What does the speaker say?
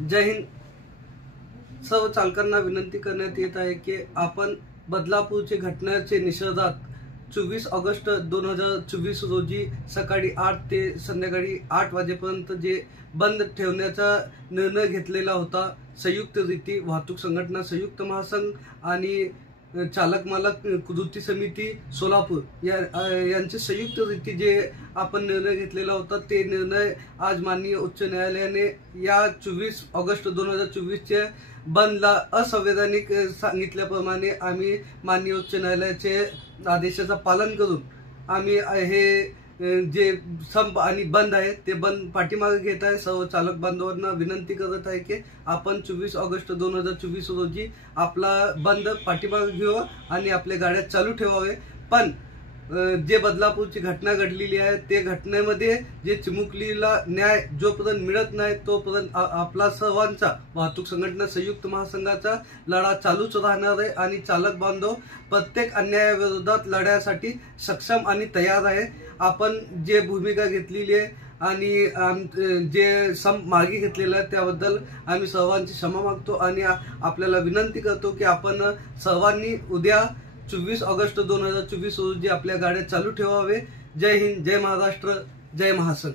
जय हिंद। सर्व चालकांना विनंती करण्यात येत आहे की आपण बदलापूरचे घटनेचे निषेधात 24 ऑगस्ट 2024 रोजी सकाळी 8 ते संध्याकाळी 8 वाजेपर्यंत जे बंद ठेवण्याचा निर्णय घेतलेला होता, संयुक्त रीती वाहतूक संघटना संयुक्त महासंघ आणि चालक मालक कृती समिती सोलापूर यांचे संयुक्त रीती जे आपण निर्णय घेतलेला होता, ते निर्णय आज माननीय उच्च न्यायालयाने या 24 ऑगस्ट 2024 चे बंदला असंवैधानिक सांगितल्याप्रमाणे आम्ही माननीय उच्च न्यायालयाचे आदेशाचं पालन करून आम्ही हे जे संप आणि बंद आहे ते बंद पाठीमागे घेत आहे। सर्व चालक बांधवांना विनंती करत आहे की आपण 24 ऑगस्ट 2024 रोजी आपला बंद पाठीमागे घेऊ आणि आपल्या गाड्या चालू ठेवावे। पण जे बदलापूरची घटना घडलेली आहे ते घटनेमध्ये जे चिमुकलीला न्याय जोपर्यंत मिळत नाही तोपर्यंत आपला सर्वांचा वाहतूक संघटना संयुक्त महासंघाचा लढा चालूच राहणार आहे आणि चालक बांधव प्रत्येक अन्यायाविरोधात लढण्यासाठी सक्षम आणि तयार आहे। आपण जे भूमिका घेतलेली आहे आणि जे मार्गी घेतलेलं आहे त्याबद्दल आम्ही सर्वांची क्षमा मागतो आणि आपल्याला विनंती करतो की आपण सर्वांनी उद्या 24 ऑगस्ट 2024 रोजी आपल्या गाड्या चालू ठेवावे। जय हिंद, जय महाराष्ट्र, जय महासंघ।